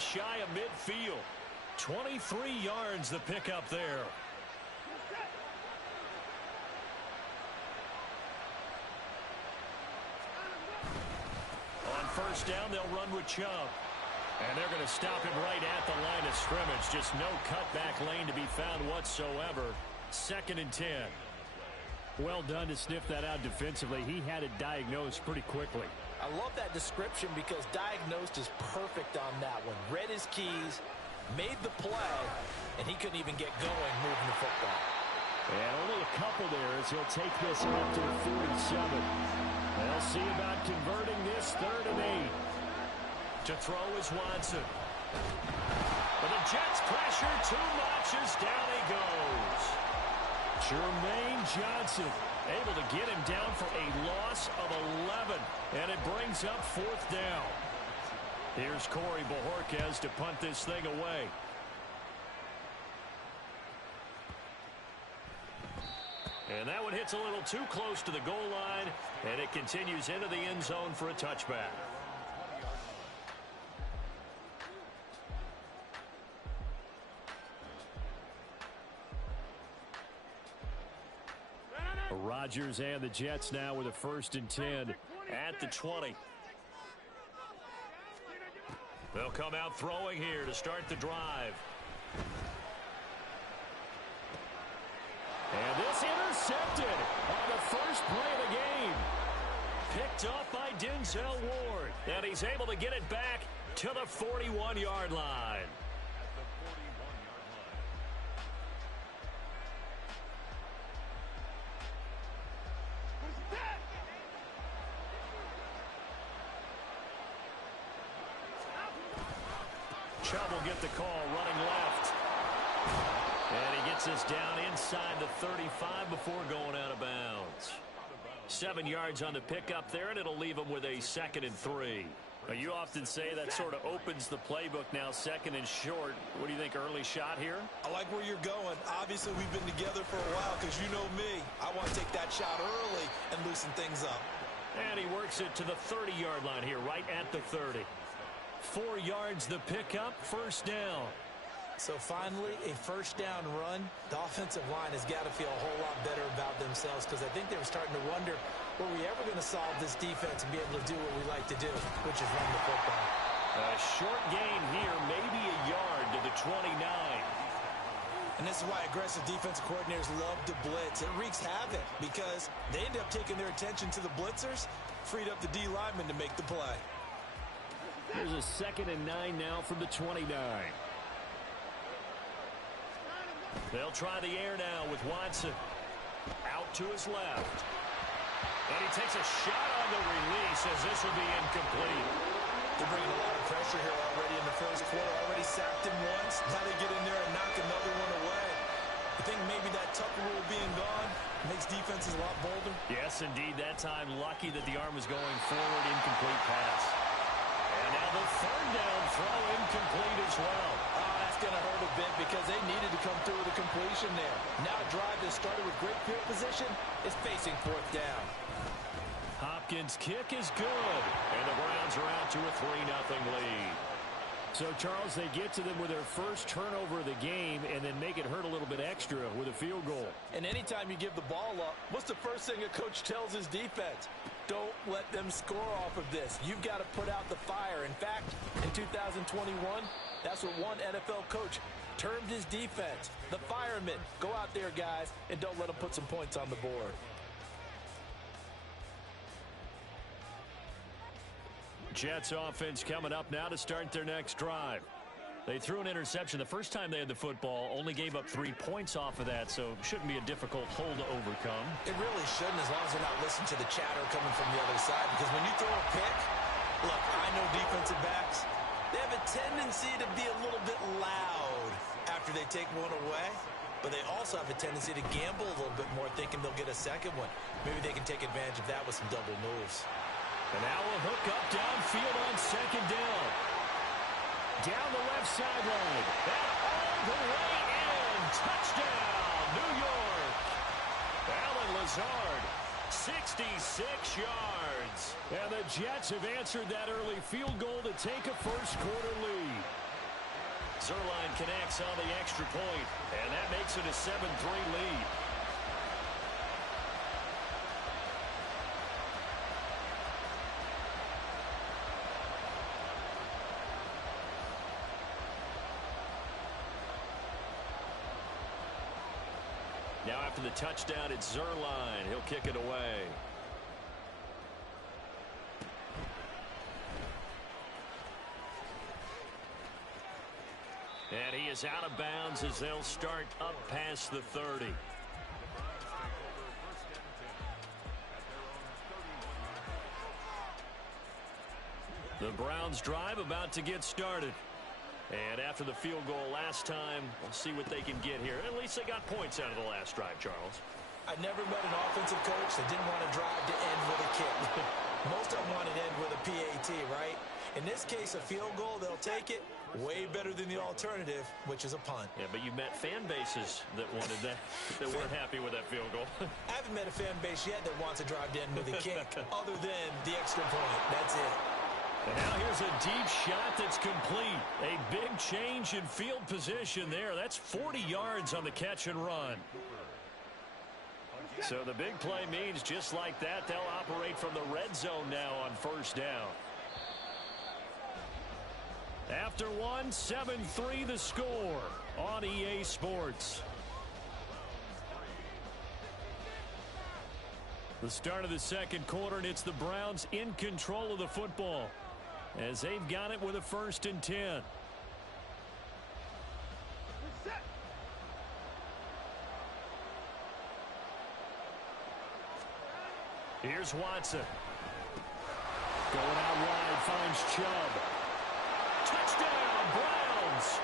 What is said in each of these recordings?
yards shy of midfield. 23 yards the pickup there. On first down, they'll run with Chubb. And they're going to stop him right at the line of scrimmage. Just no cutback lane to be found whatsoever. 2nd and 10. Well done to sniff that out defensively. He had it diagnosed pretty quickly. I love that description because diagnosed is perfect on that one. Read his keys, made the play, and he couldn't even get going moving the football. And only a couple there as he'll take this up to the 47. They'll see about converting this 3rd and 8. To throw is Watson. But the Jets pressure too much as down he goes. Jermaine Johnson able to get him down for a loss of 11. And it brings up 4th down. Here's Corey Bojorquez to punt this thing away. And that one hits a little too close to the goal line. And it continues into the end zone for a touchback. Rodgers and the Jets now with a 1st and 10 at the 20. They'll come out throwing here to start the drive. And this intercepted on the first play of the game. Picked off by Denzel Ward. And he's able to get it back to the 41-yard line. Chubb will get the call running left. And he gets us down inside the 35 before going out of bounds. 7 yards on the pickup there, and it'll leave him with a 2nd and 3. Now, you often say that sort of opens the playbook now, 2nd and short. What do you think, early shot here? I like where you're going. Obviously, we've been together for a while because you know me. I want to take that shot early and loosen things up. And he works it to the 30-yard line here, right at the 30. 4 yards the pickup, 1st down. So finally, a 1st down run. The offensive line has got to feel a whole lot better about themselves because I think they were starting to wonder, were we ever going to solve this defense and be able to do what we like to do, which is run the football. A short gain here, maybe a yard to the 29. And this is why aggressive defensive coordinators love to blitz. It wreaks havoc because they end up taking their attention to the blitzers, freed up the D lineman to make the play. Here's a 2nd and 9 now from the 29. They'll try the air now with Watson. Out to his left. And he takes a shot on the release as this will be incomplete. They're bringing a lot of pressure here already in the first quarter. Already sacked him once. Now they get in there and knock another one away. I think maybe that Tucker rule being gone makes defenses a lot bolder. Yes, indeed. That time lucky that the arm was going forward. Incomplete pass. And now the 3rd down throw incomplete as well. Oh, that's going to hurt a bit because they needed to come through with a completion there. Now a drive that started with great field position is facing 4th down. Hopkins' kick is good. And the Browns are out to a 3-0 lead. So, Charles, they get to them with their first turnover of the game and then make it hurt a little bit extra with a field goal. And anytime you give the ball up, what's the first thing a coach tells his defense? Don't let them score off of this. You've got to put out the fire. In fact, in 2021, that's what one NFL coach termed his defense. The firemen. Go out there, guys, and don't let them put some points on the board. Jets offense coming up now to start their next drive. They threw an interception the first time they had the football, only gave up 3 points off of that, so shouldn't be a difficult hole to overcome. It really shouldn't, as long as they're not listening to the chatter coming from the other side, because when you throw a pick, look, I know defensive backs, they have a tendency to be a little bit loud after they take one away, but they also have a tendency to gamble a little bit more, thinking they'll get a second one. Maybe they can take advantage of that with some double moves. And now a hook up downfield on 2nd down. Down the left sideline. And all the way in. Touchdown, New York. Allen Lazard, 66 yards. And the Jets have answered that early field goal to take a first quarter lead. Zuerlein connects on the extra point, and that makes it a 7-3 lead. Now after the touchdown, it's Zuerlein. He'll kick it away. And he is out of bounds as they'll start up past the 30. The Browns drive about to get started. And after the field goal last time, we'll see what they can get here. At least they got points out of the last drive, Charles. I've never met an offensive coach that didn't want to drive to end with a kick. Most of them want to end with a PAT, right? In this case, a field goal, they'll take it. Way better than the alternative, which is a punt. Yeah, but you met fan bases that wanted that, that weren't happy with that field goal. I haven't met a fan base yet that wants to drive to end with a kick, other than the extra point. That's it. And now here's a deep shot that's complete. A big change in field position there. That's 40 yards on the catch and run. So the big play means just like that, they'll operate from the red zone now on first down. After one, 7-3 the score on EA Sports. The start of the second quarter, and it's the Browns in control of the football as they've got it with a 1st and 10. Here's Watson. Going out wide, finds Chubb. Touchdown, Browns.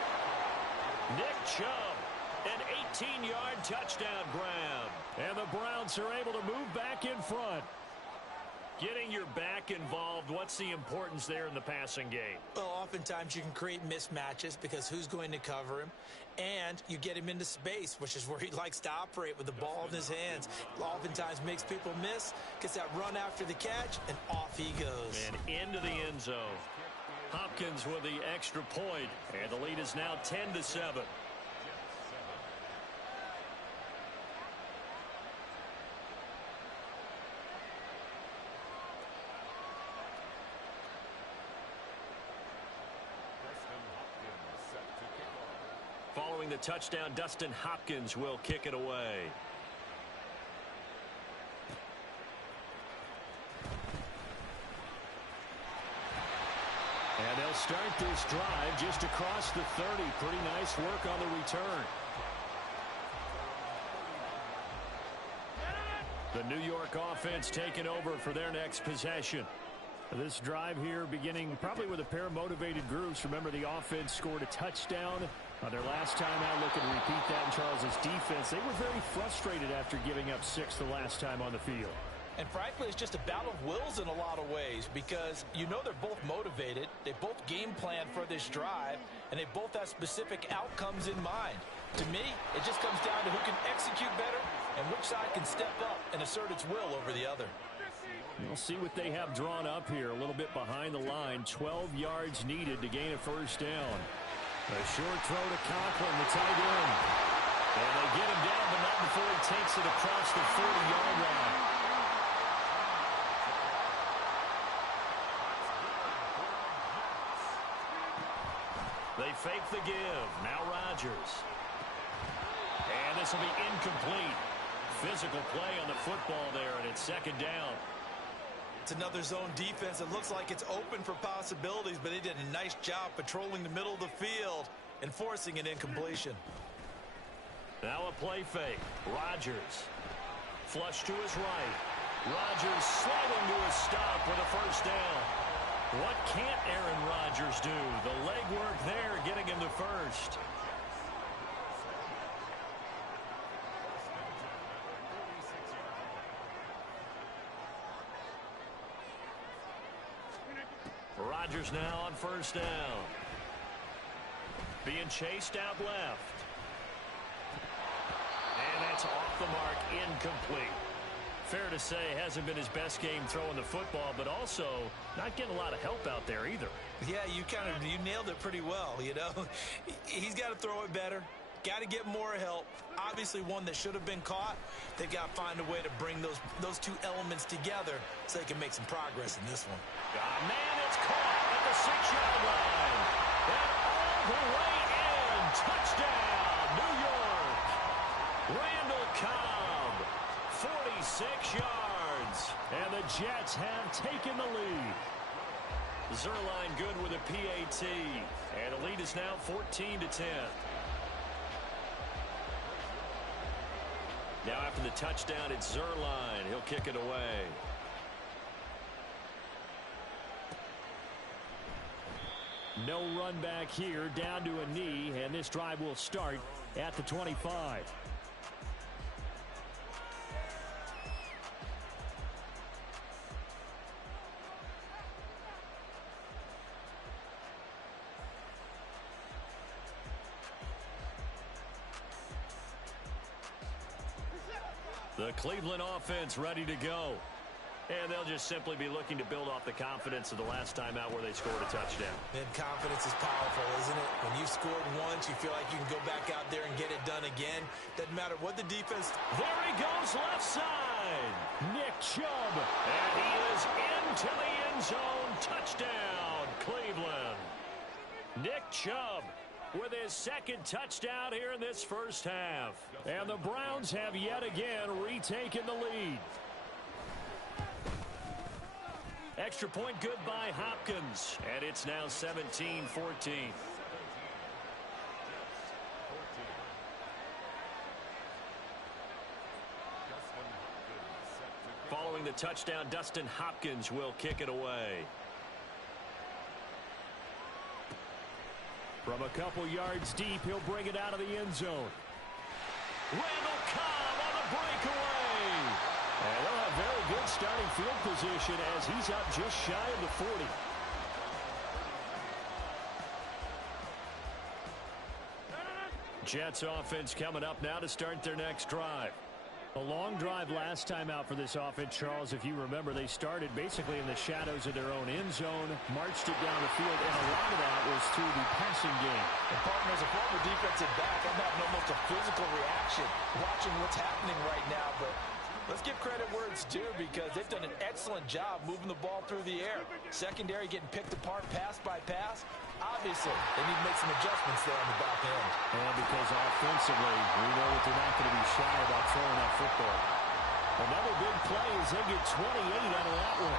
Nick Chubb, an 18-yard touchdown grab. And the Browns are able to move back in front. Getting your back involved, what's the importance there in the passing game? Well, oftentimes you can create mismatches because who's going to cover him? And you get him into space, which is where he likes to operate with the ball in his hands. Oftentimes makes people miss, gets that run after the catch, and off he goes. And into the end zone. Hopkins with the extra point, and the lead is now 10-7. Following the touchdown, Dustin Hopkins will kick it away. And they'll start this drive just across the 30. Pretty nice work on the return. The New York offense taking over for their next possession. This drive here beginning probably with a pair of motivated groups. Remember, the offense scored a touchdown on their last time out. Looking to repeat that in Charles's defense. They were very frustrated after giving up 6 the last time on the field. And frankly, it's just a battle of wills in a lot of ways because you know they're both motivated. They both game plan for this drive, and they both have specific outcomes in mind. To me, it just comes down to who can execute better and which side can step up and assert its will over the other. We'll see what they have drawn up here. A little bit behind the line. 12 yards needed to gain a first down. A short throw to Conklin, the tight end. And they get him down, but not before he takes it across the 40-yard line. They fake the give. Now Rodgers. And this will be incomplete. Physical play on the football there, and it's second down. It's another zone defense. It looks like it's open for possibilities, but they did a nice job patrolling the middle of the field and forcing an incompletion. Now a play fake. Rodgers. Flush to his right. Rodgers sliding to a stop with a first down. What can't Aaron Rodgers do? The legwork there getting him the first. Rodgers now on first down. Being chased out left. And that's off the mark, incomplete. Fair to say, hasn't been his best game throwing the football, but also not getting a lot of help out there either. Yeah, you nailed it pretty well, you know. He's got to throw it better. Got to get more help. Obviously one that should have been caught. They've got to find a way to bring those two elements together so they can make some progress in this one. Man, it's caught at the 6-yard line. And all the way in. Touchdown, New York. Randall Cobb, 46 yards. And the Jets have taken the lead. Zuerlein good with a PAT. And the lead is now 14-10. Now after the touchdown, it's Zuerlein. He'll kick it away. No run back here, down to a knee, and this drive will start at the 25. The Cleveland offense ready to go. And they'll just simply be looking to build off the confidence of the last time out where they scored a touchdown. And confidence is powerful, isn't it? When you've scored once, you feel like you can go back out there and get it done again. Doesn't matter what the defense... There he goes, left side. Nick Chubb. And he is into the end zone. Touchdown, Cleveland. Nick Chubb with his second touchdown here in this first half. And the Browns have yet again retaken the lead. Extra point good by Hopkins. And it's now 17-14. Following the touchdown, Dustin Hopkins will kick it away. From a couple yards deep, he'll bring it out of the end zone. Randall Cobb on the breakaway. And they'll have very good starting field position as he's up just shy of the 40. Jets offense coming up now to start their next drive. A long drive last time out for this offense, Charles. If you remember, they started basically in the shadows of their own end zone, marched it down the field, and a lot of that was through the passing game. And partner, as a former defensive back, I'm having almost a physical reaction watching what's happening right now. But let's give credit where it's due because they've done an excellent job moving the ball through the air. Secondary getting picked apart pass by pass. Obviously, they need to make some adjustments there on the back end. And because offensively, we know that they're not going to be shy about throwing that football. Another big play as they get 28 out of that one.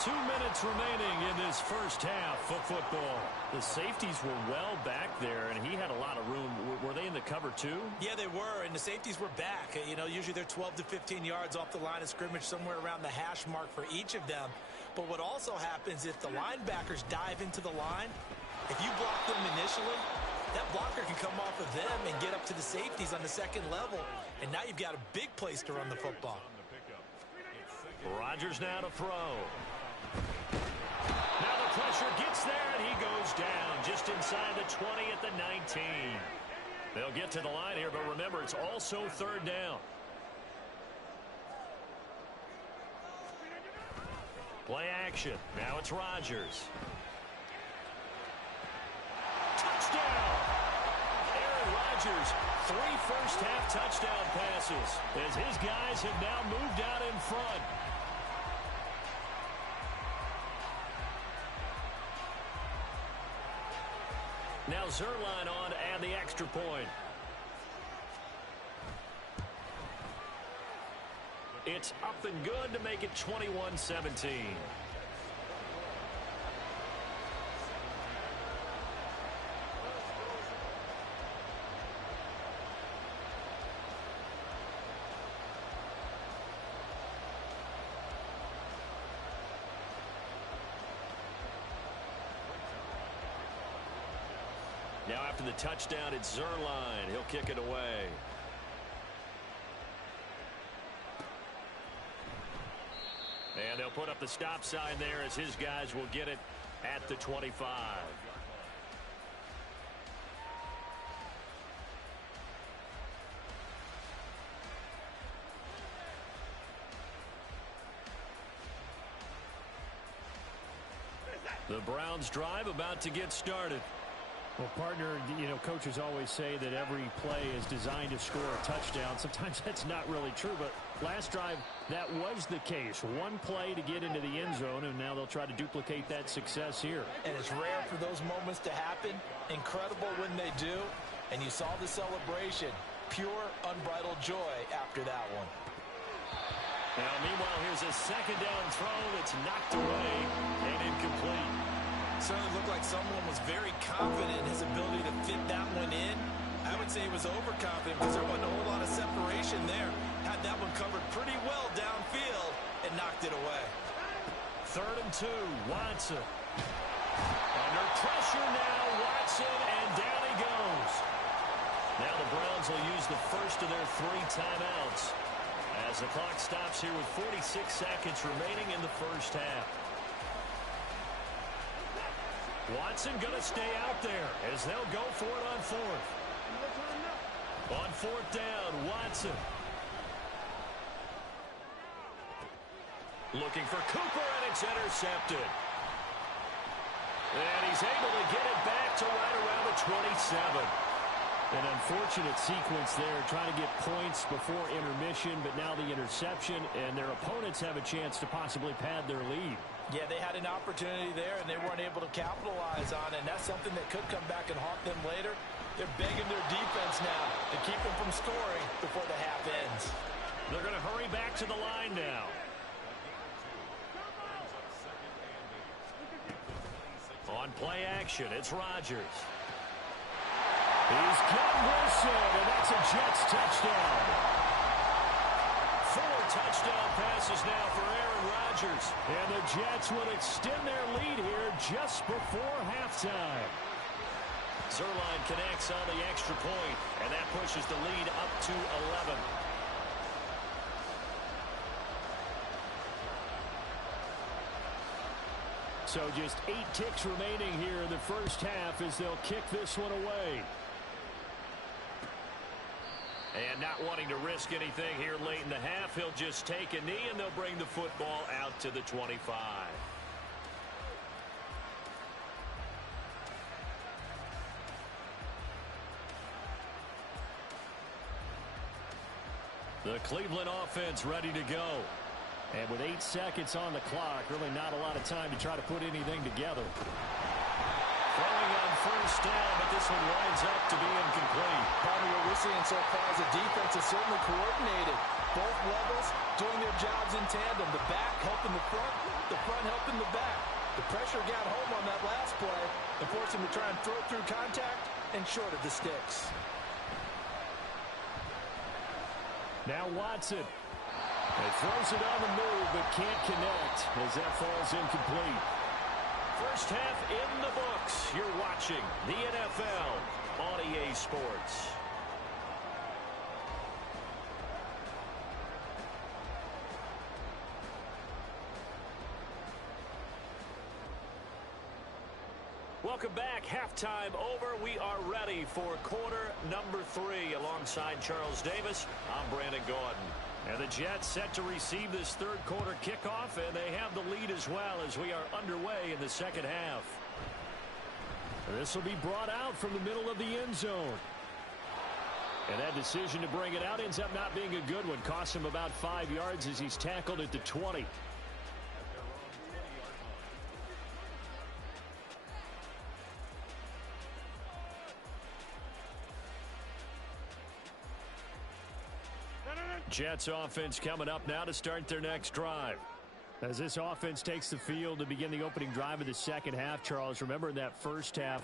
2 minutes remaining in this first half of football. The safeties were well back there, and he had a lot of room. Were they in the cover too? Yeah, they were, and the safeties were back. You know, usually they're 12 to 15 yards off the line of scrimmage, somewhere around the hash mark for each of them. But what also happens if the linebackers dive into the line, if you block them initially, that blocker can come off of them and get up to the safeties on the second level. And now you've got a big place to run the football. Rodgers now to throw. Now the pressure gets there, and he goes down just inside the 20 at the 19. They'll get to the line here, but remember, it's also third down. Play action. Now it's Rodgers. Touchdown! Aaron Rodgers, 3 first-half touchdown passes as his guys have now moved out in front. Now Zuerlein on to add the extra point. It's up and good to make it 21-17. Now after the touchdown, it's Zuerlein. He'll kick it away. And they'll put up the stop sign there as his guys will get it at the 25. The Browns drive about to get started. Well, partner, coaches always say that every play is designed to score a touchdown. Sometimes that's not really true, but last drive, that was the case. One play to get into the end zone, and now they'll try to duplicate that success here. And it's rare for those moments to happen. Incredible when they do. And you saw the celebration. Pure, unbridled joy after that one. Now, meanwhile, here's a second down throw that's knocked away and incomplete. Certainly looked like someone was very confident in his ability to fit that one in. I would say he was overconfident because there wasn't a whole lot of separation there. Had that one covered pretty well downfield and knocked it away. 3rd and 2, Watson. Under pressure now, Watson, and down he goes. Now the Browns will use the first of their 3 timeouts as the clock stops here with 46 seconds remaining in the first half. Watson going to stay out there as they'll go for it on 4th. On 4th down, Watson. Looking for Cooper, and it's intercepted. And he's able to get it back to right around the 27. An unfortunate sequence there, trying to get points before intermission, but now the interception, and their opponents have a chance to possibly pad their lead. Yeah, they had an opportunity there, and they weren't able to capitalize on it, and that's something that could come back and haunt them later. They're begging their defense now to keep them from scoring before the half ends. They're going to hurry back to the line now. On play action, it's Rodgers. He's got Wilson, and that's a Jets touchdown. 4 touchdown passes now for Aaron Rodgers. And the Jets will extend their lead here just before halftime. Zuerlein connects on the extra point, and that pushes the lead up to 11. So just 8 ticks remaining here in the first half as they'll kick this one away. And not wanting to risk anything here late in the half, he'll just take a knee, and they'll bring the football out to the 25. The Cleveland offense ready to go. And with 8 seconds on the clock, really not a lot of time to try to put anything together. Throwing on first down, but this one winds up to be incomplete. Partner, what we're seeing so far is the defense is certainly coordinated. Both levels doing their jobs in tandem. The back helping the front helping the back. The pressure got home on that last play and forced him to try and throw through contact and short of the sticks. Now Watson. He throws it on the move, but can't connect as that falls incomplete. First half in the books. You're watching the NFL on EA Sports. Welcome back. Halftime over. We are ready for quarter number 3. Alongside Charles Davis, I'm Brandon Gaudin. And the Jets set to receive this third quarter kickoff, and they have the lead as well as we are underway in the second half. This will be brought out from the middle of the end zone. And that decision to bring it out ends up not being a good one. Costs him about 5 yards as he's tackled at the 20. Jets offense coming up now to start their next drive. As this offense takes the field to begin the opening drive of the second half, Charles, remember in that first half,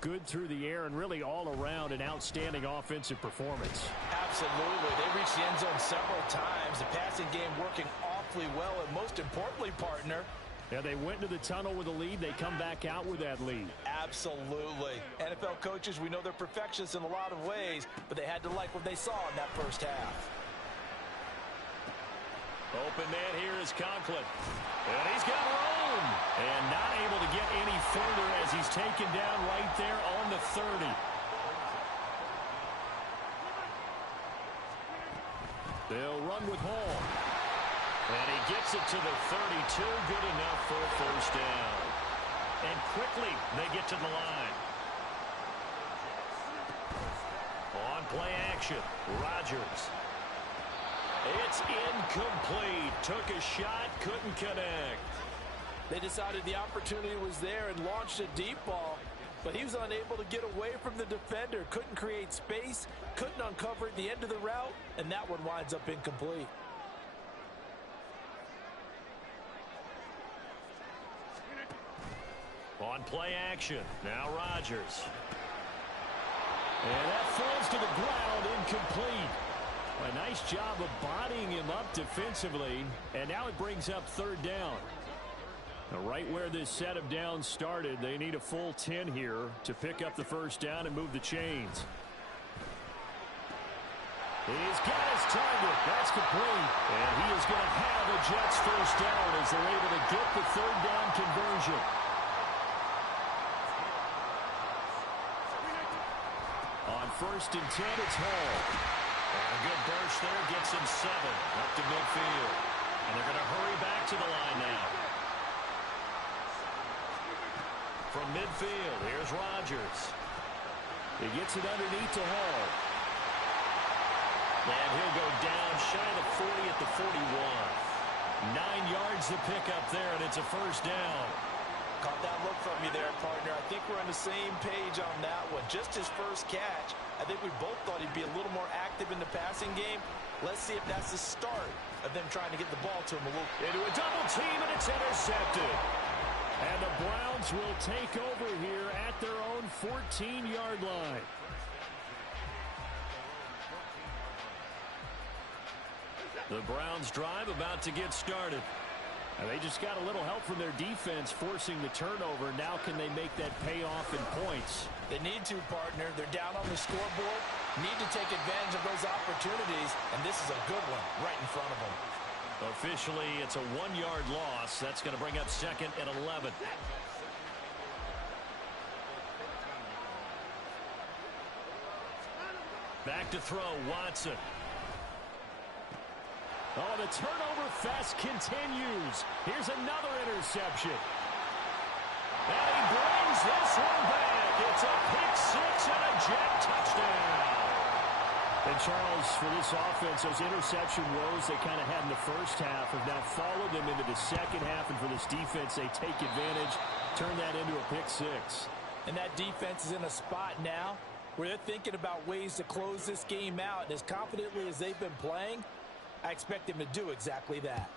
good through the air and really all around an outstanding offensive performance. Absolutely. They reached the end zone several times. The passing game working awfully well, and most importantly, partner, yeah, they went to the tunnel with a lead. They come back out with that lead. Absolutely. NFL coaches, we know they're perfectionists in a lot of ways, but they had to like what they saw in that first half. Open man here is Conklin. And he's got room. And not able to get any further as he's taken down right there on the 30. They'll run with Hall. And he gets it to the 32. Good enough for a first down. And quickly they get to the line. On play action, Rodgers. It's incomplete. Took a shot, couldn't connect. They decided the opportunity was there and launched a deep ball, but he was unable to get away from the defender. Couldn't create space, couldn't uncover at the end of the route, and that one winds up incomplete. On play action, now Rodgers. And that falls to the ground, incomplete. A nice job of bodying him up defensively, and now it brings up third down. Now, right where this set of downs started, they need a full 10 here to pick up the first down and move the chains. He's got his target. That's complete. And he is going to have a Jets first down as they're able to get the third down conversion. On 1st and 10, it's Hall. And a good burst there gets him 7 up to midfield. And they're going to hurry back to the line now. From midfield, here's Rodgers. He gets it underneath to Hall. And he'll go down shy of the 40 at the 41. 9 yards to pick up there, and it's a first down. Caught that look from you there, partner. I think we're on the same page on that one. Just his first catch, I think we both thought he'd be a little more active in the passing game. Let's see if that's the start of them trying to get the ball to him a little. Into a double team, and it's intercepted. And the Browns will take over here at their own 14-yard line. The Browns drive about to get started. And they just got a little help from their defense forcing the turnover. Now can they make that pay off in points? They need to, partner. They're down on the scoreboard. Need to take advantage of those opportunities. And this is a good one right in front of them. Officially, it's a 1-yard loss. That's going to bring up 2nd and 11. Back to throw, Watson. Oh, the turnover fest continues. Here's another interception. And he brings this one back. It's a pick 6 and a Jet touchdown. And Charles, for this offense, those interception woes they kind of had in the first half have now followed them into the second half. And for this defense, they take advantage, turn that into a pick 6. And that defense is in a spot now where they're thinking about ways to close this game out. And as confidently as they've been playing, I expect them to do exactly that.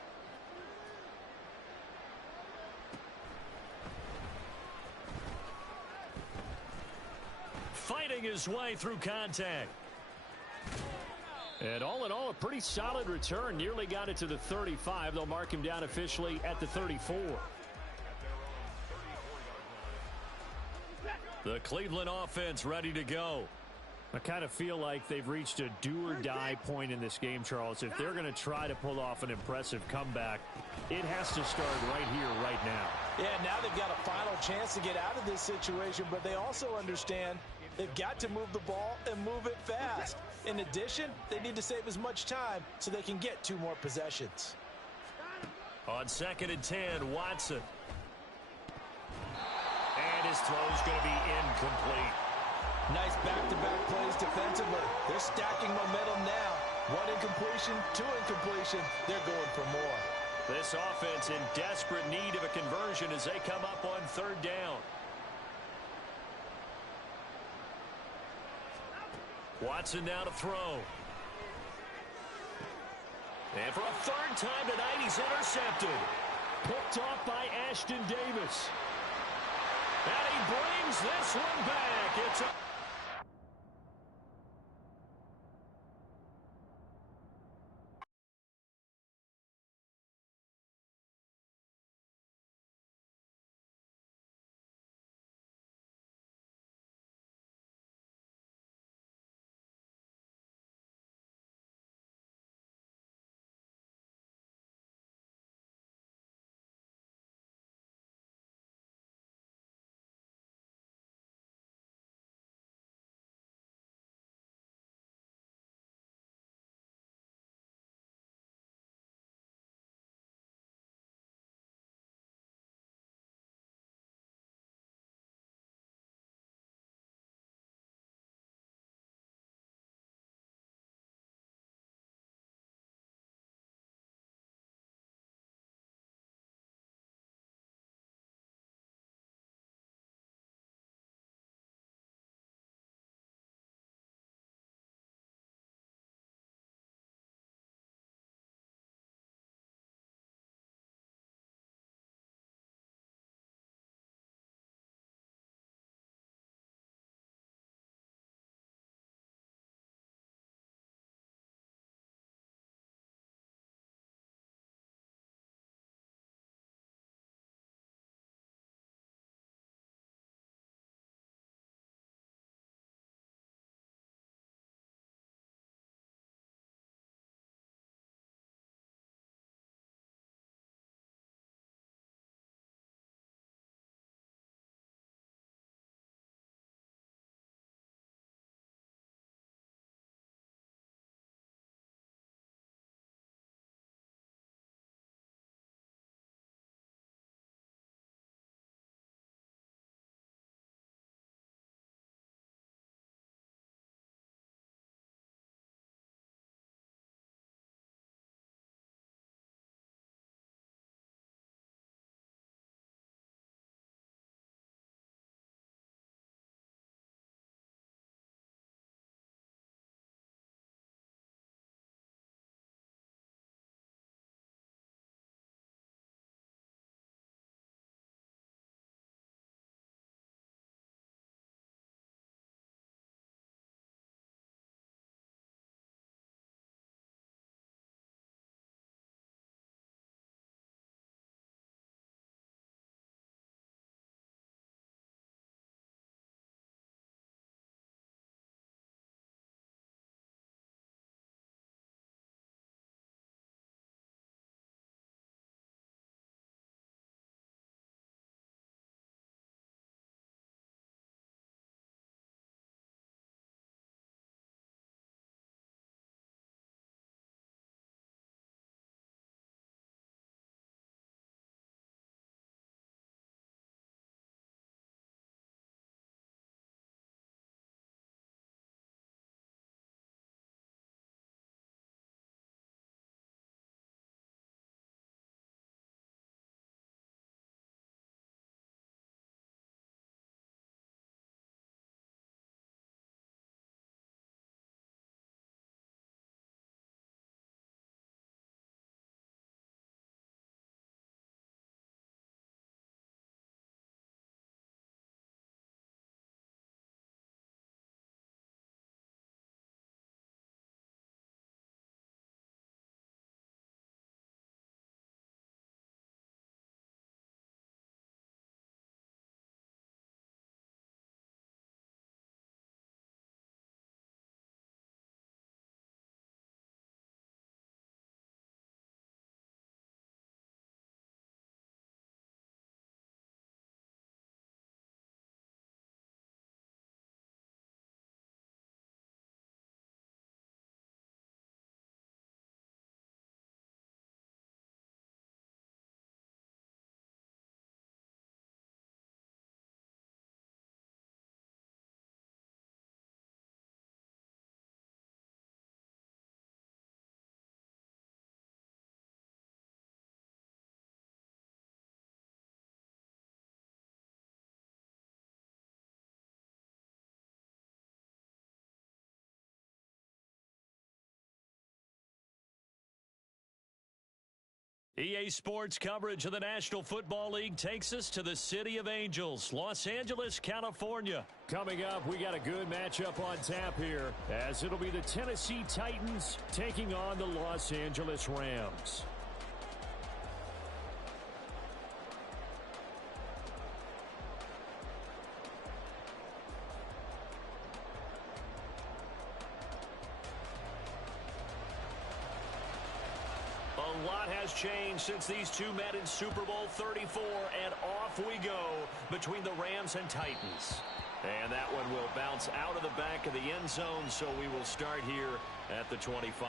Fighting his way through contact. And all in all, a pretty solid return. Nearly got it to the 35. They'll mark him down officially at the 34. The Cleveland offense ready to go. I kind of feel like they've reached a do-or-die point in this game, Charles. If they're going to try to pull off an impressive comeback, it has to start right here, right now. Yeah, now they've got a final chance to get out of this situation, but they also understand they've got to move the ball and move it fast. In addition, they need to save as much time so they can get 2 more possessions. On 2nd and 10, Watson. And his throw's going to be incomplete. Nice back-to-back plays defensively. They're stacking momentum now. 1 incompletion, 2 incompletion. They're going for more. This offense in desperate need of a conversion as they come up on 3rd down. Watson now to throw. And for a 3rd time tonight, he's intercepted. Picked off by Ashton Davis. And he brings this one back. It's a EA Sports coverage of the National Football League takes us to the City of Angels, Los Angeles, California. Coming up, we got a good matchup on tap here, as it'll be the Tennessee Titans taking on the Los Angeles Rams. A lot has changed since these two met in Super Bowl 34, and off we go between the Rams and Titans. And that one will bounce out of the back of the end zone, so we will start here at the 25.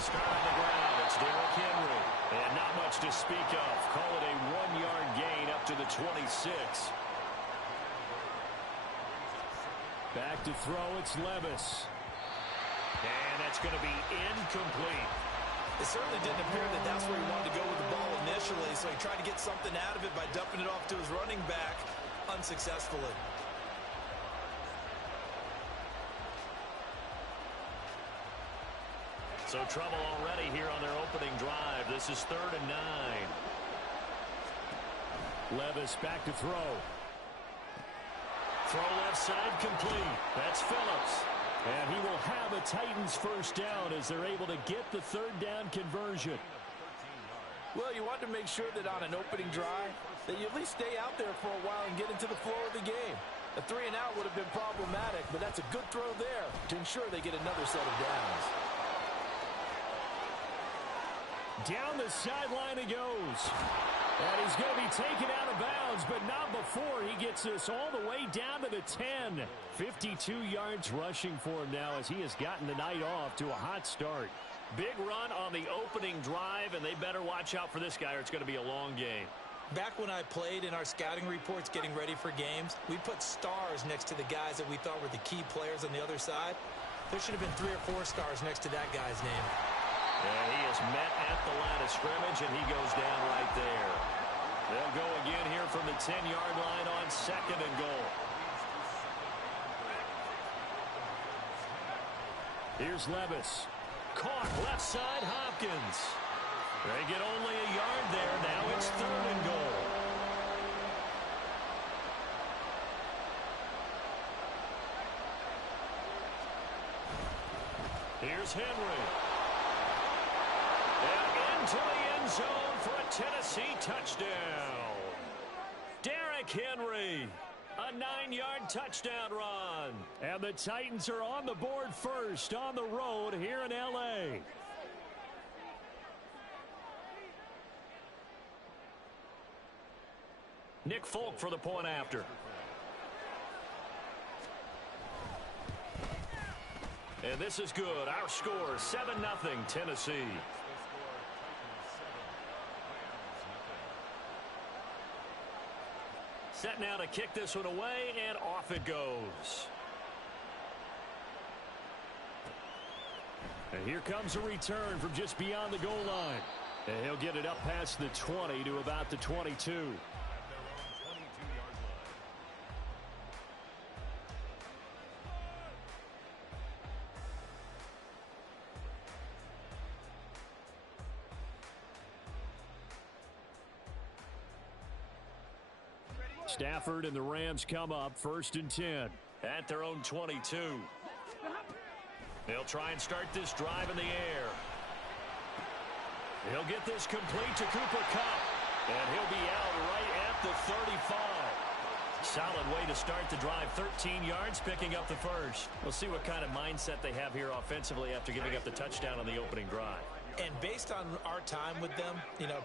Start on the ground. It's Derrick Henry. And not much to speak of. Call it a 1-yard gain up to the 26. Back to throw. It's Levis. And that's going to be incomplete. It certainly didn't appear that that's where he wanted to go with the ball initially, so he tried to get something out of it by dumping it off to his running back unsuccessfully. So trouble already here on their opening drive. This is 3rd and 9. Levis back to throw. Throw left side complete. That's Phillips. And he will have a Titans first down as they're able to get the 3rd down conversion. Well, you want to make sure that on an opening drive that you at least stay out there for a while and get into the flow of the game. A 3-and-out would have been problematic, but that's a good throw there to ensure they get another set of downs. Down the sideline he goes. And he's going to be taken out of bounds, but not before he gets this all the way down to the 10. 52 yards rushing for him now as he has gotten the night off to a hot start. Big run on the opening drive, and they better watch out for this guy or it's going to be a long game. Back when I played in our scouting reports getting ready for games, we put stars next to the guys that we thought were the key players on the other side. There should have been 3 or 4 stars next to that guy's name. And he is met at the line of scrimmage, and he goes down right there. They'll go again here from the 10-yard line on 2nd and goal. Here's Levis. Caught left side, Hopkins. They get only a yard there. Now it's 3rd and goal. Here's Henry. And into the end zone for a Tennessee touchdown. Derrick Henry. A 9-yard touchdown run. And the Titans are on the board first on the road here in L.A. Nick Folk for the point after. And this is good. Our score, 7-0 Tennessee. Set now to kick this one away, and off it goes. And here comes a return from just beyond the goal line. And he'll get it up past the 20 to about the 22. Stafford and the Rams come up 1st and 10 at their own 22. They'll try and start this drive in the air. He'll get this complete to Cooper Kupp, and he'll be out right at the 35. Solid way to start the drive. 13 yards, picking up the first. We'll see what kind of mindset they have here offensively after giving up the touchdown on the opening drive. And based on our time with them,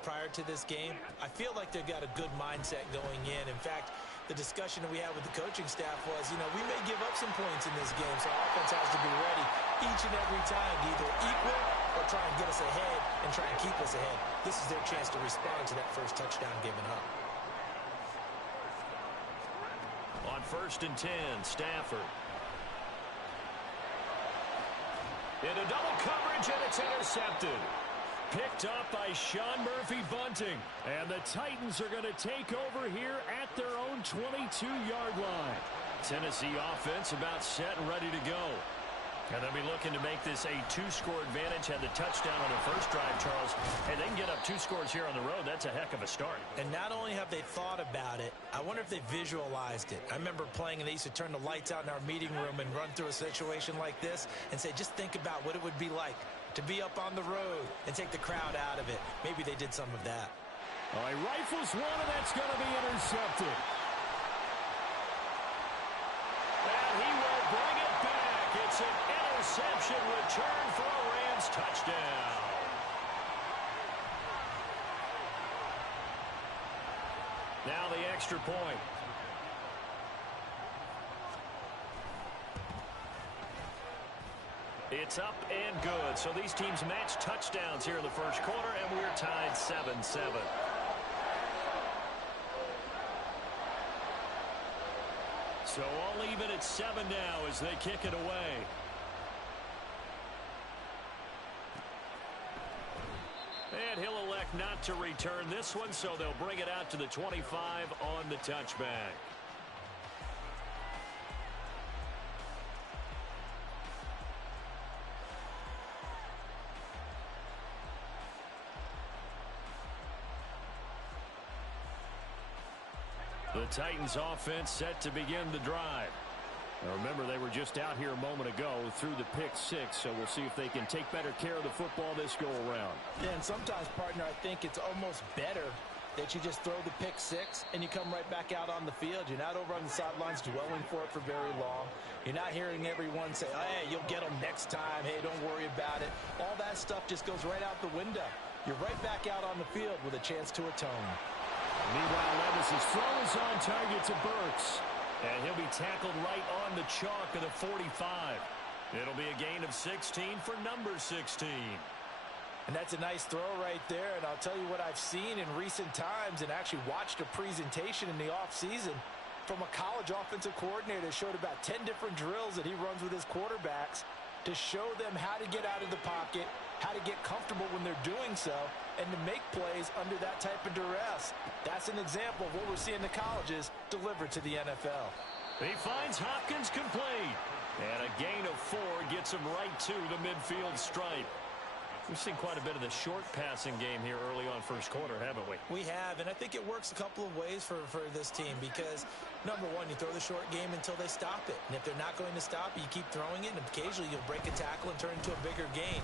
prior to this game, I feel like they've got a good mindset going in. In fact, the discussion that we had with the coaching staff was, you know, we may give up some points in this game, so our offense has to be ready each and every time to either equal or try and get us ahead and try and keep us ahead. This is their chance to respond to that first touchdown given up. On 1st and 10, Stafford. Into double coverage, and it's intercepted. Picked up by Sean Murphy-Bunting. And the Titans are going to take over here at their own 22-yard line. Tennessee offense about set and ready to go. And they'll be looking to make this a 2-score advantage. Had the touchdown on their first drive, Charles. Hey, they can get up 2 scores here on the road. That's a heck of a start. And not only have they thought about it, I wonder if they visualized it. I remember playing, and they used to turn the lights out in our meeting room and run through a situation like this and say, just think about what it would be like to be up on the road and take the crowd out of it. Maybe they did some of that. All right, rifles one, and that's going to be intercepted. And he will bring it back. It's an interception return for a Rams touchdown. Now the extra point. It's up and good. So these teams match touchdowns here in the first quarter, and we're tied 7-7. So all even at 7 now as they kick it away. And he'll elect not to return this one, so they'll bring it out to the 25 on the touchback. The Titans offense set to begin the drive. Now remember, they were just out here a moment ago through the pick 6, so we'll see if they can take better care of the football this go around. Yeah, and sometimes, partner, I think it's almost better that you just throw the pick 6 and you come right back out on the field. You're not over on the sidelines dwelling for it for very long. You're not hearing everyone say, hey, you'll get them next time. Hey, don't worry about it. All that stuff just goes right out the window. You're right back out on the field with a chance to atone. Meanwhile, Levis's throw is on target to Burks. And he'll be tackled right on the chalk of the 45. It'll be a gain of 16 for number 16. And that's a nice throw right there. And I'll tell you what I've seen in recent times and actually watched a presentation in the offseason from a college offensive coordinator that showed about 10 different drills that he runs with his quarterbacks to show them how to get out of the pocket, how to get comfortable when they're doing so, and to make plays under that type of duress. That's an example of what we're seeing in the colleges delivered to the NFL. He finds Hopkins complete. And a gain of 4 gets him right to the midfield stripe. We've seen quite a bit of the short passing game here early on first quarter, haven't we? We have, and I think it works a couple of ways for this team because, number one, you throw the short game until they stop it. And if they're not going to stop it, you keep throwing it, and occasionally you'll break a tackle and turn it into a bigger gain.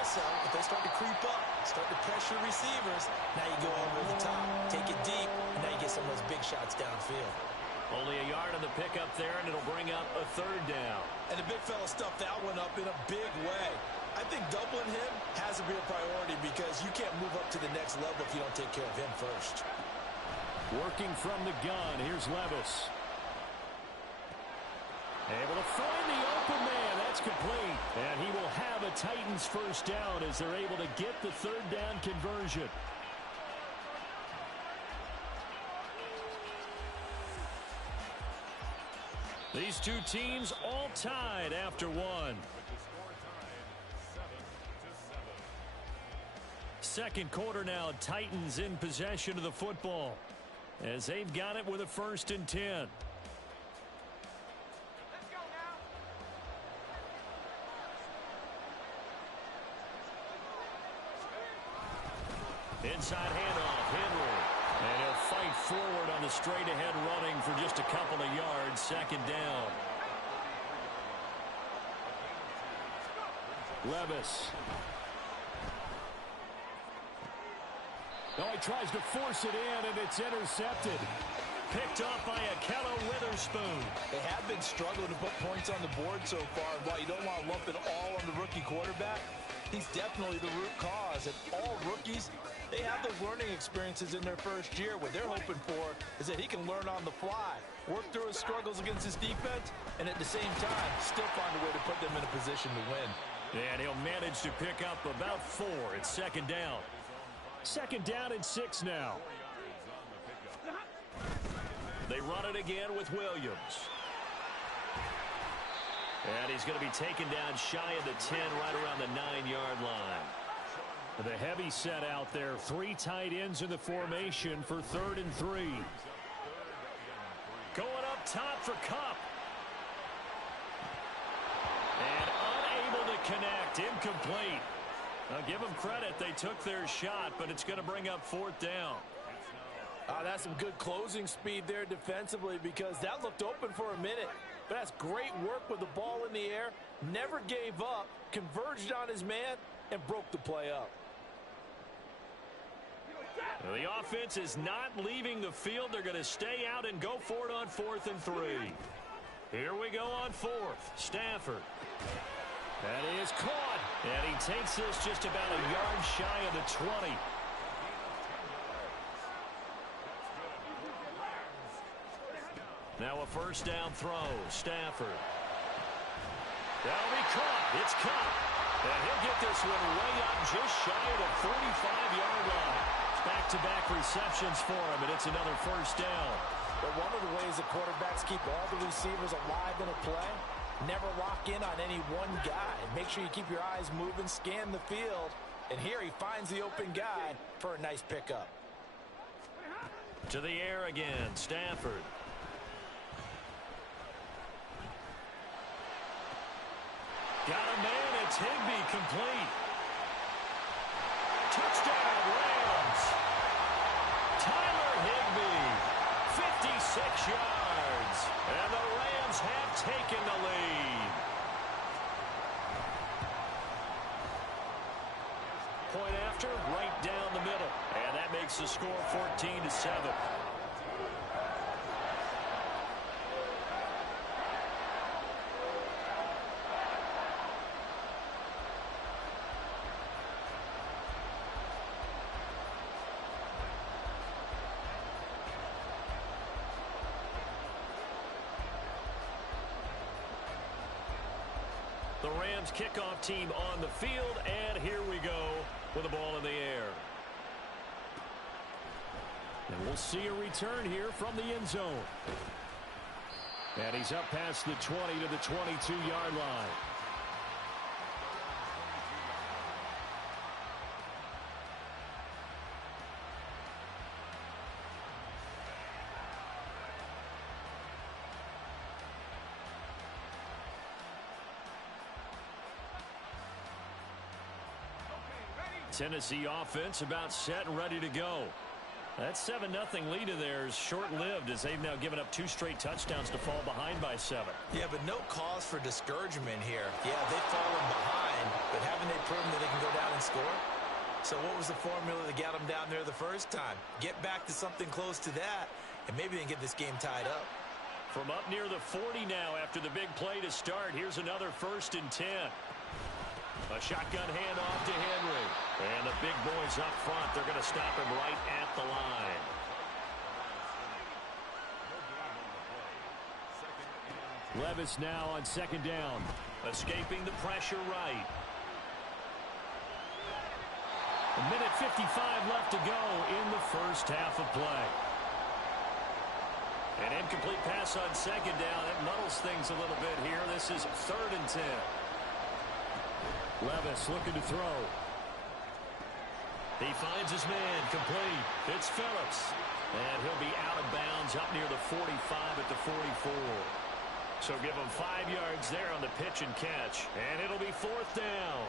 Also, if they start to creep up, start to pressure receivers, now you go over the top, take it deep, and now you get some of those big shots downfield. Only a yard on the pickup there, and it'll bring up a 3rd down. And the big fella stuffed that one up in a big way. I think doubling him has to be a priority because you can't move up to the next level if you don't take care of him first. Working from the gun, here's Levis. Able to find the open man. That's complete. And he will have a Titans first down as they're able to get the 3rd down conversion. These two teams all tied after 1. Second quarter now, Titans in possession of the football as they've got it with a 1st and 10. Inside handoff, Henry. And he'll fight forward on the straight-ahead running for just a couple of yards. 2nd down. Levis. No, he tries to force it in, and it's intercepted. Picked up by Ahkello Witherspoon. They have been struggling to put points on the board so far. And while you don't want to lump it all on the rookie quarterback, he's definitely the root cause. And all rookies They have those learning experiences in their first year. What they're hoping for is that he can learn on the fly, work through his struggles against his defense, and at the same time, still find a way to put them in a position to win. And he'll manage to pick up about 4. It's second down. Second down and 6 now. They run it again with Williams. And he's going to be taken down shy of the 10, right around the 9-yard line. The heavy set out there. 3 tight ends in the formation for 3rd and 3. Going up top for Kupp. And unable to connect. Incomplete. Now give them credit. They took their shot, but it's going to bring up 4th down. That's some good closing speed there defensively, because that looked open for a minute. But that's great work with the ball in the air. Never gave up. Converged on his man and broke the play up. The offense is not leaving the field. They're going to stay out and go for it on 4th and 3. Here we go on 4th. Stafford. That is caught. And he takes this just about a yard shy of the 20. Now a first down throw. Stafford. That'll be caught. It's caught. And he'll get this one way up just shy of the 45-yard line. Back-to-back receptions for him, and it's another first down. But one of the ways that quarterbacks keep all the receivers alive in a play, never lock in on any one guy. Make sure you keep your eyes moving, scan the field, and here he finds the open guy for a nice pickup. To the air again, Stafford. Got a man, it's Higbee, complete. Touchdown, Rams. Tyler Higbee, 56 yards. And the Rams have taken the lead. Point after, right down the middle. And that makes the score 14-7. The Rams kickoff team on the field, and here we go with the ball in the air. And we'll see a return here from the end zone. And he's up past the 20 to the 22-yard line. Tennessee offense about set and ready to go. That 7-0 lead of theirs short-lived, as they've now given up 2 straight touchdowns to fall behind by 7. Yeah, but no cause for discouragement here. Yeah, they've fallen behind, but haven't they proven that they can go down and score? So what was the formula that got them down there the first time? Get back to something close to that, and maybe they can get this game tied up. From up near the 40 now after the big play to start, here's another 1st and 10. A shotgun handoff to Henry. And the big boys up front, they're going to stop him right at the line. Levis now on 2nd down. Escaping the pressure right. A minute 55 left to go in the first half of play. An incomplete pass on 2nd down. It muddles things a little bit here. This is 3rd and 10. Levis looking to throw. He finds his man, complete. It's Phillips. And he'll be out of bounds up near the 45 at the 44. So give him 5 yards there on the pitch and catch. And it'll be 4th down.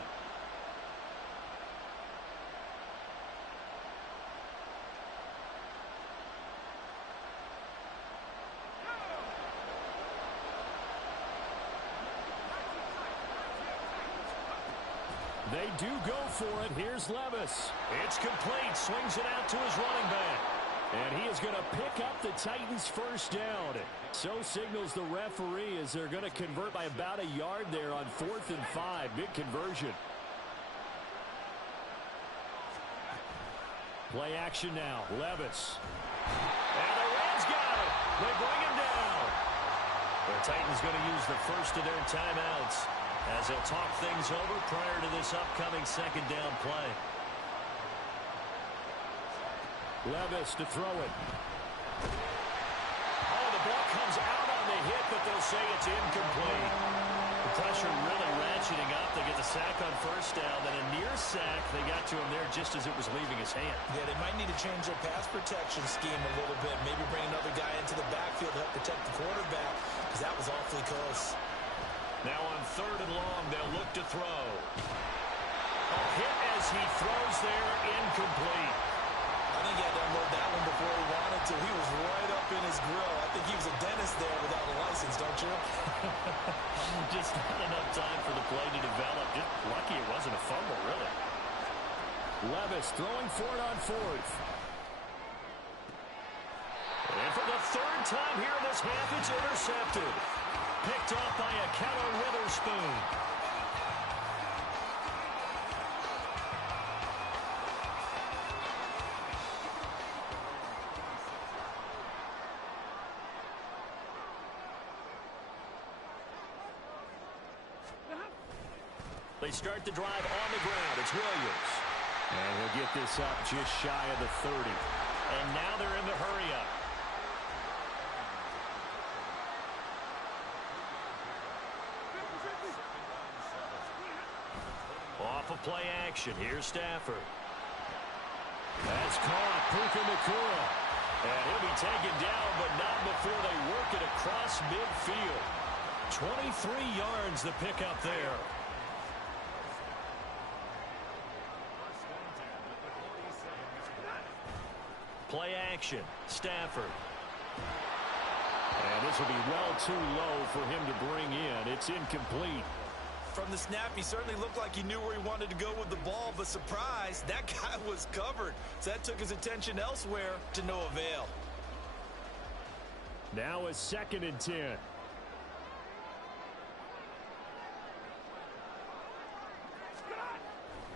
They do go for it. Here's Levis. It's complete. Swings it out to his running back. And he is going to pick up the Titans' first down. So signals the referee as they're going to convert by about a yard there on 4th and 5. Big conversion. Play action now. Levis. And the Rams got it. They bring him down. The Titans going to use the first of their timeouts as they'll talk things over prior to this upcoming second down play. Levis to throw it. Oh, the ball comes out on the hit, but they'll say it's incomplete. The pressure really ratcheting up. They get the sack on first down. Then a near sack. They got to him there just as it was leaving his hand. Yeah, they might need to change their pass protection scheme a little bit. Maybe bring another guy into the backfield to help protect the quarterback, because that was awfully close. Now on 3rd and long, they'll look to throw. A hit as he throws there, incomplete. I think he had to unload that one before he wanted to. He was right up in his grill. I think he was a dentist there without a license, don't you? Just not enough time for the play to develop. Just lucky it wasn't a fumble, really. Levis throwing for it on 4th. And for the 3rd time here in this half, it's intercepted. Picked off by a Keller Witherspoon. They start the drive on the ground. It's Williams. And he'll get this up just shy of the 30. And now they're in the hurry-up. Off of play action. Here's Stafford. That's caught. Puka Nacua. And he'll be taken down, but not before they work it across midfield. 23 yards the pickup there. Play action. Stafford. And this will be well too low for him to bring in. It's incomplete. From the snap, he certainly looked like he knew where he wanted to go with the ball, but surprise, that guy was covered. So that took his attention elsewhere to no avail. Now a 2nd and 10.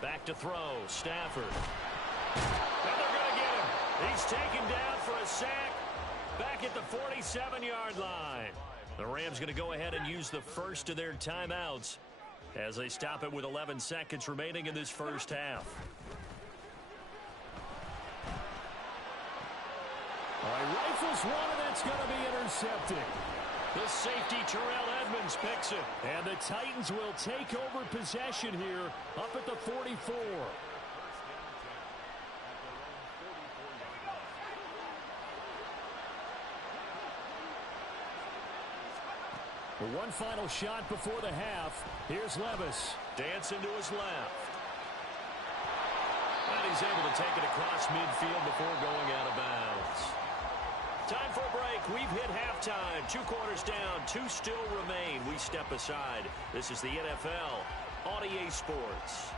Back to throw. Stafford. And they're going to get him. He's taken down for a sack back at the 47-yard line. The Rams going to go ahead and use the first of their timeouts as they stop it with 11 seconds remaining in this first half. All right, rifles one, and that's going to be intercepted. The safety, Terrell Edmonds, picks it. And the Titans will take over possession here up at the 44. One final shot before the half. Here's Levis. Dancing to his left. And he's able to take it across midfield before going out of bounds. Time for a break. We've hit halftime. 2 quarters down. 2 still remain. We step aside. This is the NFL on EA Sports.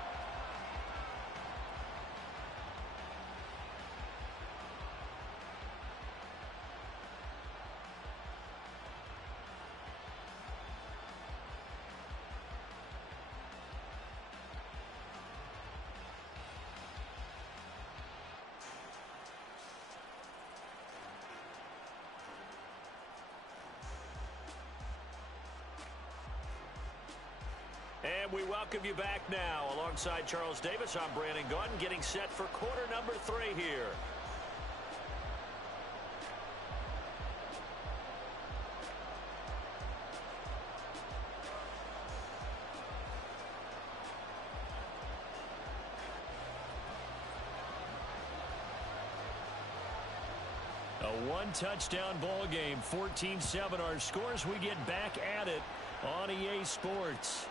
And we welcome you back now. Alongside Charles Davis, I'm Brandon Gaudin, getting set for quarter number 3 here. A 1-touchdown ball game, 14-7 our scores. We get back at it on EA Sports.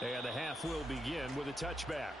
And the half will begin with a touchback.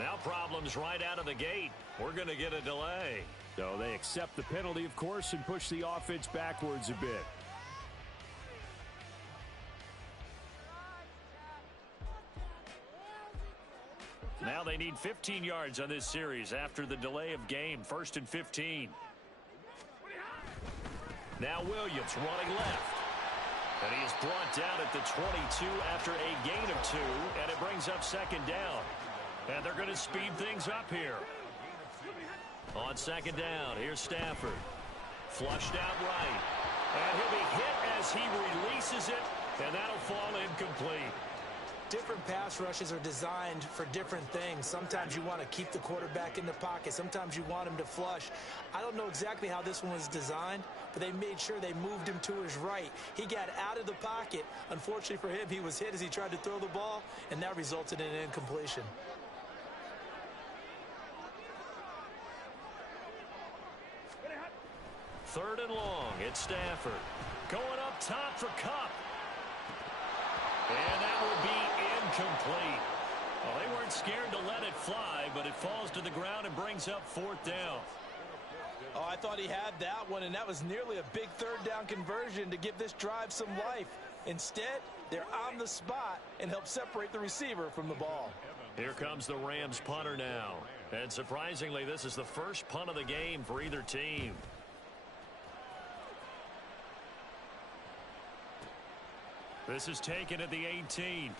Now problems right out of the gate. We're going to get a delay. So they accept the penalty, of course, and push the offense backwards a bit. Now they need 15 yards on this series after the delay of game. 1st and 15. Now Williams running left. And he is brought down at the 22 after a gain of 2, and it brings up 2nd down. And they're going to speed things up here. On 2nd down, here's Stafford. Flushed out right. And he'll be hit as he releases it, and that'll fall incomplete. Different pass rushes are designed for different things. Sometimes you want to keep the quarterback in the pocket. Sometimes you want him to flush. I don't know exactly how this one was designed, but they made sure they moved him to his right. He got out of the pocket. Unfortunately for him, he was hit as he tried to throw the ball, and that resulted in an incompletion. Third and long, it's Stafford. Going up top for Kupp. And that will be incomplete. Well, they weren't scared to let it fly, but it falls to the ground and brings up 4th down. Oh, I thought he had that one, and that was nearly a big 3rd down conversion to give this drive some life. Instead, they're on the spot and help separate the receiver from the ball. Here comes the Rams punter now. And surprisingly, this is the first punt of the game for either team. This is taken at the 18.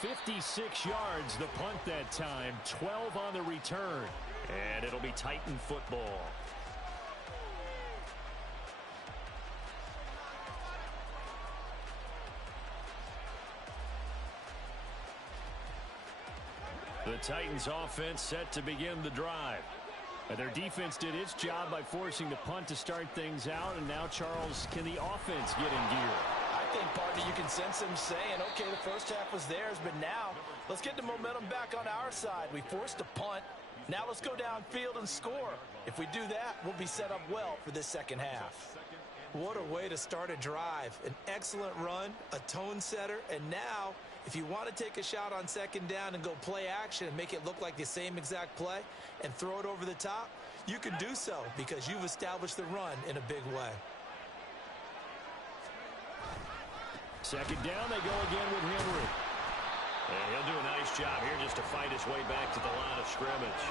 56 yards the punt that time, 12 on the return. And it'll be Titan football. The Titans offense set to begin the drive. And their defense did its job by forcing the punt to start things out. And now, Charles, can the offense get in gear? I think, partner, you can sense them saying, okay, the first half was theirs, but now let's get the momentum back on our side. We forced a punt. Now let's go downfield and score. If we do that, we'll be set up well for this second half. What a way to start a drive. An excellent run, a tone setter, and now if you want to take a shot on 2nd down and go play action and make it look like the same exact play and throw it over the top, you can do so because you've established the run in a big way. 2nd down, they go again with Henry. And he'll do a nice job here just to fight his way back to the line of scrimmage.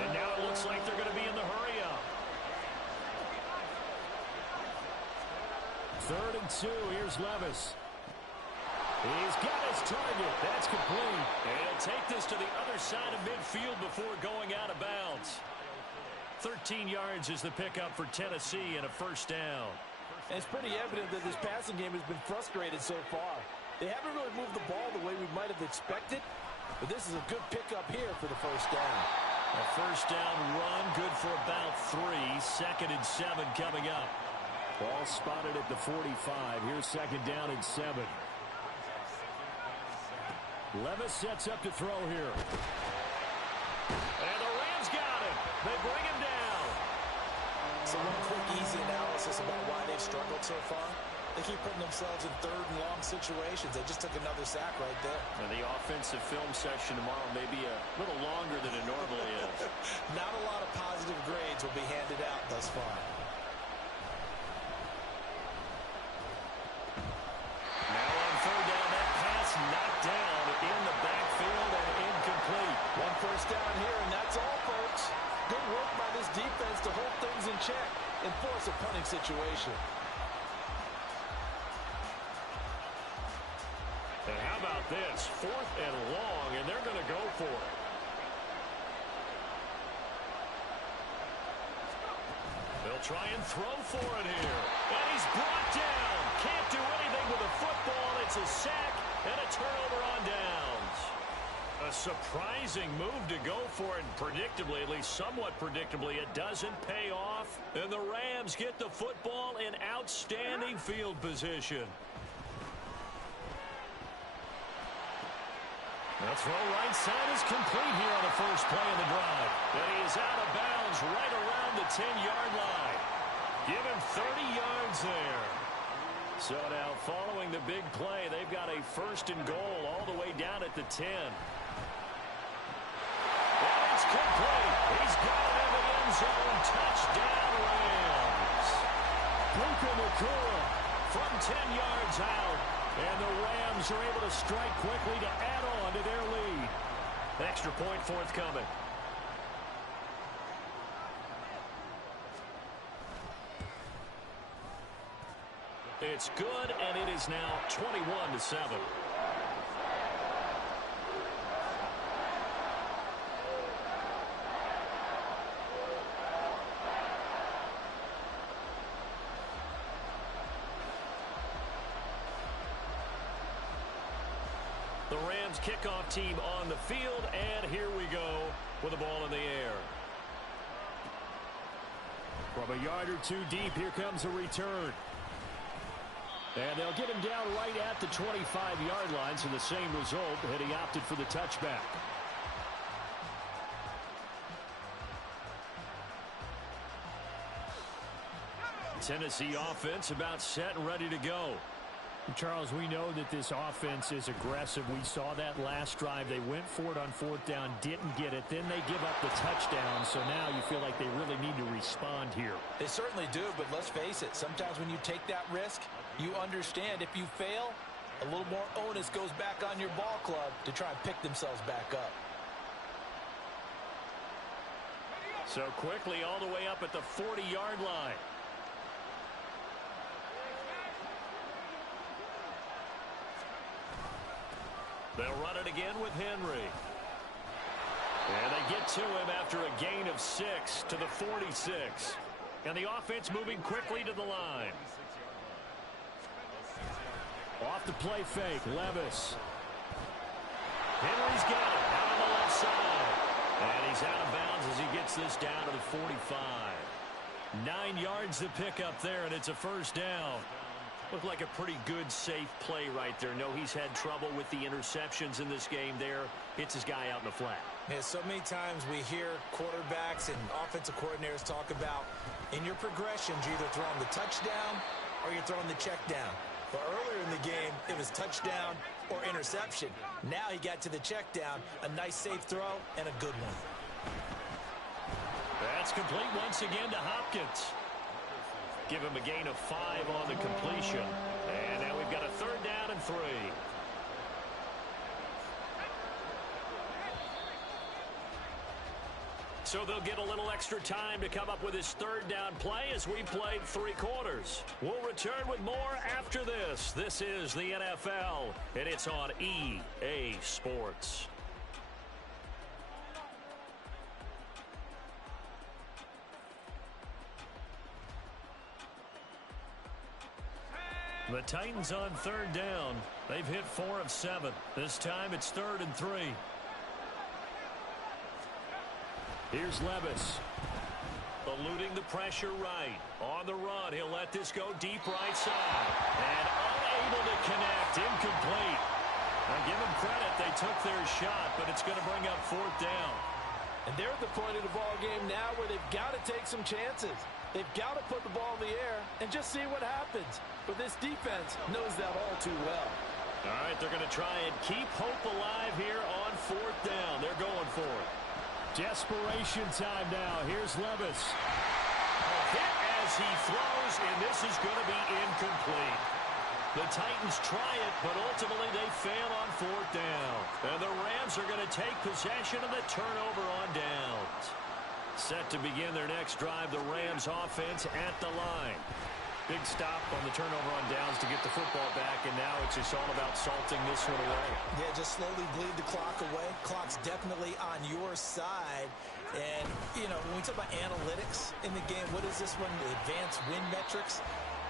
And now it looks like they're going to be in the hurry-up. 3rd and 2, here's Levis. He's got his target. That's complete. And he'll take this to the other side of midfield before going out of bounds. 13 yards is the pickup for Tennessee and a 1st down. And it's pretty evident that this passing game has been frustrated so far. They haven't really moved the ball the way we might have expected, but this is a good pickup here for the 1st down. A 1st down run, good for about 3. 2nd and 7 coming up. Ball spotted at the 45. Here's 2nd down and 7. Levis sets up to throw here. And the Rams got him. They bring him down. So one quick, easy analysis about why they've struggled so far. They keep putting themselves in 3rd and long situations. They just took another sack right there. And the offensive film session tomorrow may be a little longer than it normally is. Not a lot of positive grades will be handed out thus far. Now on 3rd down, that pass knocked down in the backfield and incomplete. One 1st down here, and that's all, folks. Good work by this defense to hold things in check and force a punting situation. And how about this? 4th and long, and they're going to go for it. They'll try and throw for it here. And he's brought down. Can't do anything with the football. It's a sack and a turnover on downs. A surprising move to go for it, and predictably, at least somewhat predictably, it doesn't pay off. And the Rams get the football in outstanding field position. The throw right side is complete here on the first play of the drive. And he is out of bounds right around the 10-yard line. Give him 30 yards there. So now following the big play, they've got a 1st and goal all the way down at the 10. And it's complete. He's got it in the end zone. Touchdown, Rams. Puka Nacua from 10 yards out. And the Rams are able to strike quickly to add on to their lead. Extra point forthcoming. It's good, and it is now 21-7. The Rams kickoff team on the field, and here we go with the ball in the air. From a yard or two deep, here comes a return. And they'll get him down right at the 25-yard line, so the same result, and he opted for the touchback. Tennessee offense about set and ready to go. Charles, we know that this offense is aggressive. We saw that last drive. They went for it on 4th down, didn't get it. Then they give up the touchdown. So now you feel like they really need to respond here. They certainly do, but let's face it. Sometimes when you take that risk, you understand if you fail, a little more onus goes back on your ball club to try and pick themselves back up. So quickly all the way up at the 40-yard line. They'll run it again with Henry. And they get to him after a gain of 6 to the 46. And the offense moving quickly to the line. Off the play fake, Levis. Henry's got it out on the left side. And he's out of bounds as he gets this down to the 45. 9 yards to pick up there, and it's a 1st down. Looked like a pretty good, safe play right there. No, he's had trouble with the interceptions in this game there. Hits his guy out in the flat. Yeah, so many times we hear quarterbacks and offensive coordinators talk about in your progressions, you're either throwing the touchdown or you're throwing the check down. But earlier in the game, it was touchdown or interception. Now he got to the check down, a nice safe throw, and a good one. That's complete once again to Hopkins. Give him a gain of 5 on the completion. And now we've got a 3rd down and 3. So they'll get a little extra time to come up with his 3rd down play as we played 3 quarters. We'll return with more after this. This is the NFL, and it's on EA Sports. The Titans on 3rd down. They've hit 4 of 7. This time it's 3rd and 3. Here's Levis. Eluding the pressure right. On the run, he'll let this go deep right side. And unable to connect. Incomplete. Now give them credit. They took their shot, but it's going to bring up 4th down. And they're at the point of the ball game now where they've got to take some chances. They've got to put the ball in the air and just see what happens. But this defense knows that all too well. All right, they're going to try and keep hope alive here on 4th down. They're going for it. Desperation time now. Here's Levis. A hit as he throws, and this is going to be incomplete. The Titans try it, but ultimately they fail on 4th down. And the Rams are going to take possession of the turnover on downs. Set to begin their next drive, the Rams offense at the line. Big stop on the turnover on downs to get the football back, and now it's just all about salting this one away. Yeah, just slowly bleed the clock away. Clock's definitely on your side. And, you know, when we talk about analytics in the game, what is this one? The advanced win metrics?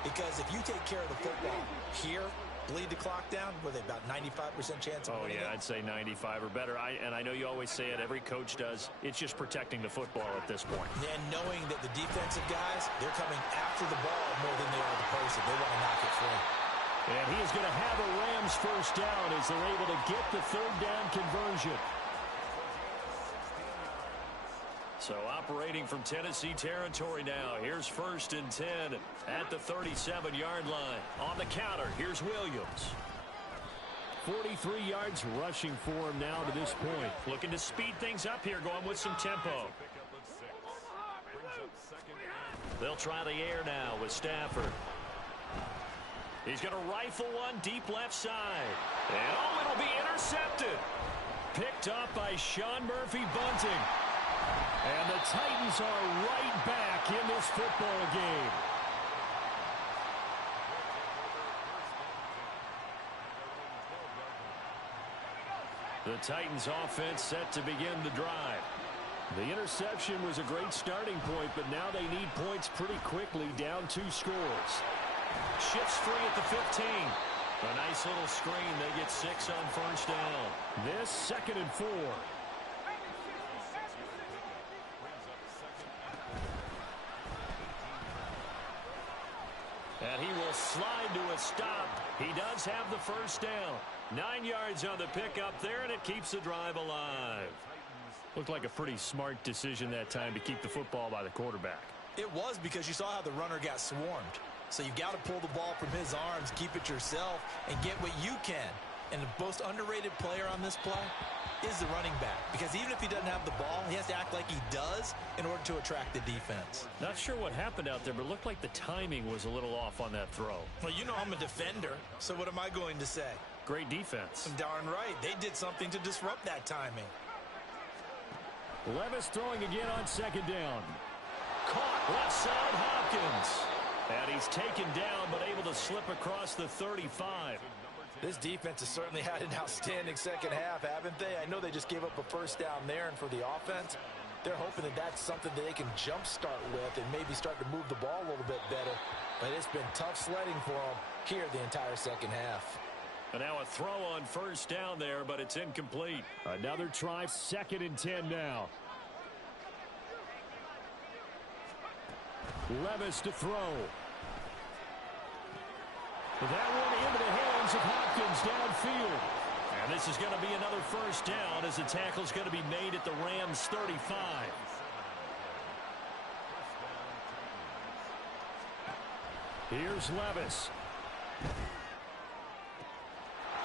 Because if you take care of the football here, bleed the clock down, with about 95% chance of winning it? I'd say 95 or better. And I know you always say it, every coach does. It's just protecting the football at this point. And knowing that the defensive guys, they're coming after the ball more than they are the person. They want to knock it free. And he is going to have a Rams 1st down as they're able to get the 3rd down conversion. So operating from Tennessee territory now. Here's 1st and 10 at the 37-yard line. On the counter, here's Williams. 43 yards rushing for him now to this point. Looking to speed things up here, going with some tempo. They'll try the air now with Stafford. He's going to rifle one deep left side. And oh, it'll be intercepted. Picked up by Sean Murphy-Bunting. And the Titans are right back in this football game. The Titans offense set to begin the drive. The interception was a great starting point, but now they need points pretty quickly, down 2 scores. Shifts free at the 15. A nice little screen. They get 6 on 1st down. This 2nd and 4. And he will slide to a stop. He does have the 1st down. 9 yards on the pickup there, and it keeps the drive alive. Looked like a pretty smart decision that time to keep the football by the quarterback. It was, because you saw how the runner got swarmed. So you've got to pull the ball from his arms, keep it yourself, and get what you can. And the most underrated player on this play is the running back. Because even if he doesn't have the ball, he has to act like he does in order to attract the defense. Not sure what happened out there, but it looked like the timing was a little off on that throw. Well, you know I'm a defender, so what am I going to say? Great defense. Darn right. They did something to disrupt that timing. Levis throwing again on 2nd down. Caught left side Hopkins. And he's taken down, but able to slip across the 35. This defense has certainly had an outstanding second half, haven't they? I know they just gave up a 1st down there, and for the offense, they're hoping that that's something that they can jumpstart with and maybe start to move the ball a little bit better. But it's been tough sledding for them here the entire second half. And now a throw on 1st down there, but it's incomplete. Another try, 2nd and 10 now. Levis to throw. That one into the hands of Hopkins downfield. And this is going to be another 1st down as the tackle's going to be made at the Rams 35. Here's Levis.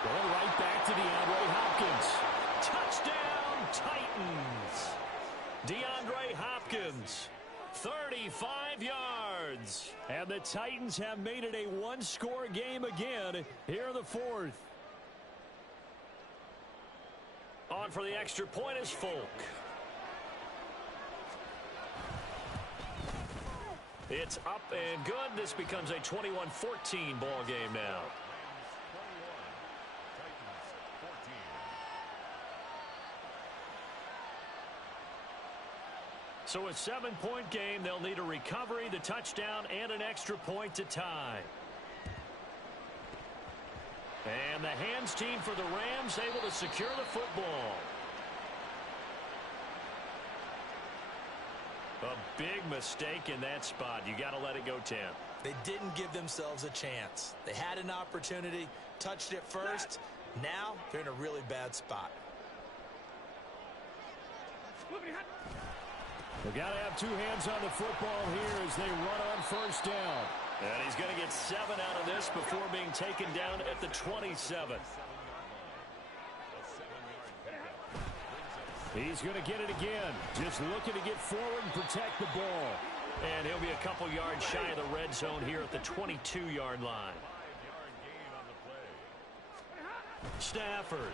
Going right back to DeAndre Hopkins. Touchdown, Titans. DeAndre Hopkins, 35 yards. And the Titans have made it a 1-score game again here in the 4th. On for the extra point is Folk. It's up and good. This becomes a 21-14 ball game now. So a 7-point game. They'll need a recovery, the touchdown, and an extra point to tie. And the hands team for the Rams able to secure the football. A big mistake in that spot. You got to let it go 10. They didn't give themselves a chance. They had an opportunity, touched it first. Now they're in a really bad spot. They've got to have 2 hands on the football here as they run on 1st down. And he's going to get 7 out of this before being taken down at the 27. He's going to get it again. Just looking to get forward and protect the ball. And he'll be a couple yards shy of the red zone here at the 22-yard line. Stafford.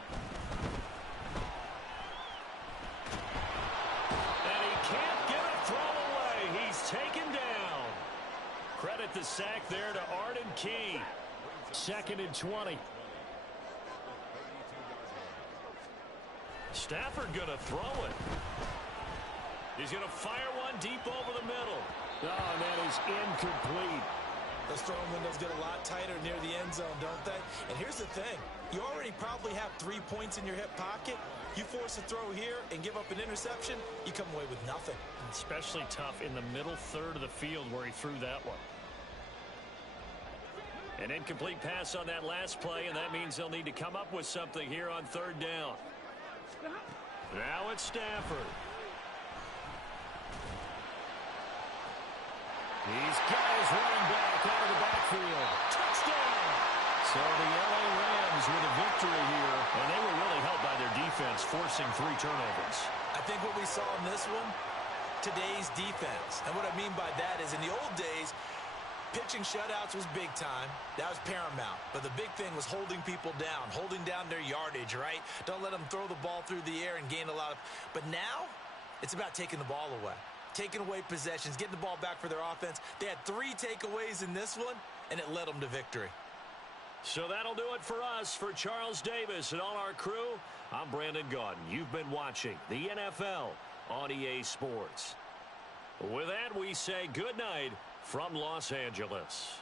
And he can't get a throw away. He's taken down. Credit the sack there to Arden Key. 2nd and 20. Stafford going to throw it. He's going to fire one deep over the middle. Oh, and that is incomplete. Those throwing windows get a lot tighter near the end zone, don't they? And here's the thing. You already probably have 3 points in your hip pocket. You force a throw here and give up an interception, you come away with nothing. Especially tough in the middle third of the field where he threw that one. An incomplete pass on that last play, and that means they'll need to come up with something here on 3rd down. Now it's Stafford. He's got his running back out of the backfield. Touchdown! So the LA Rams with a victory here, and they were really helped by their defense, forcing 3 turnovers. I think what we saw in this one, today's defense. And what I mean by that is in the old days, pitching shutouts was big time. That was paramount. But the big thing was holding people down, holding down their yardage, right? Don't let them throw the ball through the air and gain a lot of... But now, it's about taking the ball away. Taking away possessions, getting the ball back for their offense. They had 3 takeaways in this one, and it led them to victory. So that'll do it for us. For Charles Davis and all our crew, I'm Brandon Gaudin. You've been watching the NFL on EA Sports. With that, we say good night from Los Angeles.